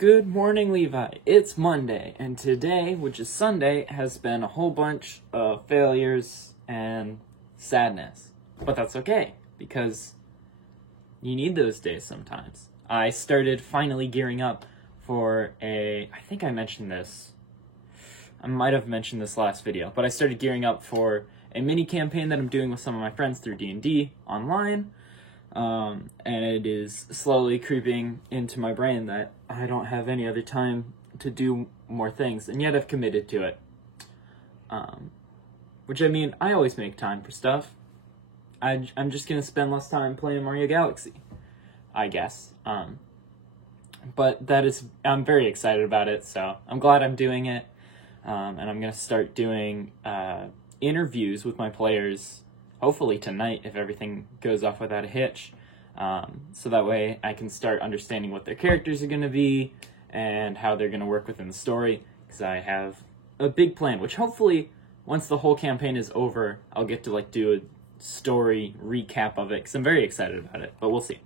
Good morning, Levi. It's Monday, and today, which is Sunday, has been a whole bunch of failures and sadness. But that's okay, because you need those days sometimes. I started finally gearing up for I think I mentioned this. I might have mentioned this last video, but I started gearing up for a mini campaign that I'm doing with some of my friends through D&D online. And it is slowly creeping into my brain that I don't have any other time to do more things, and yet I've committed to it. Which, I mean, I always make time for stuff. I'm just gonna spend less time playing Mario Galaxy, I guess. But I'm very excited about it, so I'm glad I'm doing it. And I'm gonna start doing interviews with my players, hopefully tonight if everything goes off without a hitch. So that way I can start understanding what their characters are going to be and how they're going to work within the story, because I have a big plan, which hopefully once the whole campaign is over, I'll get to do a story recap of it, because I'm very excited about it, but we'll see.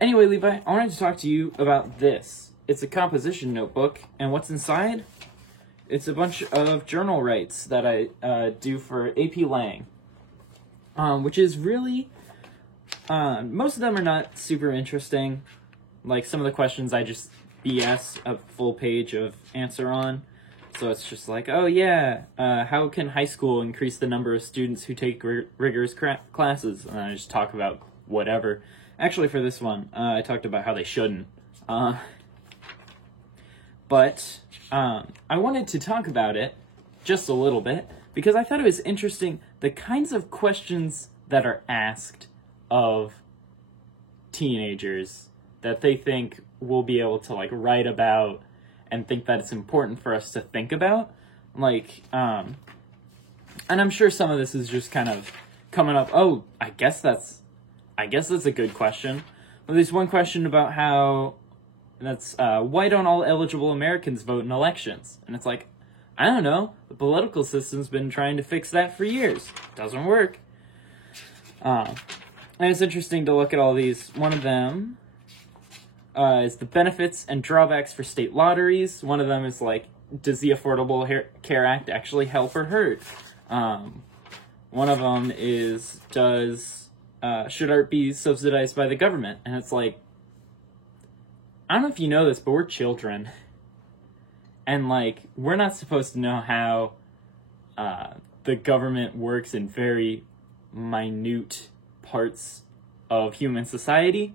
Anyway, Levi, I wanted to talk to you about this. It's a composition notebook, and what's inside? It's a bunch of journal rights that I do for AP Lang. Which is really, most of them are not super interesting. Like, some of the questions I just BS a full page of answer on. So it's just like, oh yeah, how can high school increase the number of students who take rigorous classes? And I just talk about whatever. Actually, for this one, I talked about how they shouldn't. But I wanted to talk about it just a little bit, because I thought it was interesting the kinds of questions that are asked of teenagers that they think we'll be able to write about and think that it's important for us to think about. And I'm sure some of this is just kind of coming up, oh, I guess that's a good question. Well, there's one question about how why don't all eligible Americans vote in elections? And it's like, I don't know. The political system's been trying to fix that for years. Doesn't work. And it's interesting to look at all these. One of them is the benefits and drawbacks for state lotteries. One of them is does the Affordable Care Act actually help or hurt? One of them is, should art be subsidized by the government? And it's I don't know if you know this, but we're children. And, we're not supposed to know how the government works in very minute parts of human society.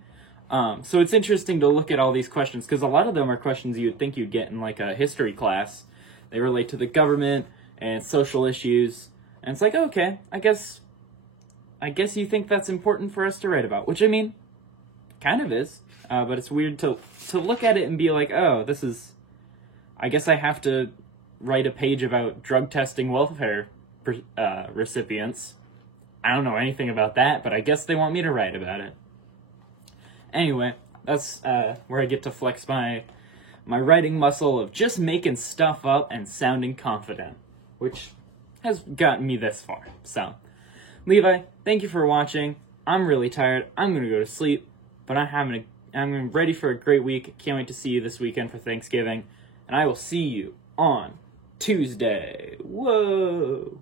So it's interesting to look at all these questions, because a lot of them are questions you would think you'd get in, a history class. They relate to the government and social issues. And it's okay, I guess you think that's important for us to write about. Which, I mean, kind of is. But it's weird to look at it and be oh, this is... I guess I have to write a page about drug testing welfare recipients. I don't know anything about that, but I guess they want me to write about it. Anyway, that's where I get to flex my writing muscle of just making stuff up and sounding confident, which has gotten me this far. So, Levi, thank you for watching. I'm really tired. I'm going to go to sleep, but I'm ready for a great week. Can't wait to see you this weekend for Thanksgiving. And I will see you on Tuesday. Whoa!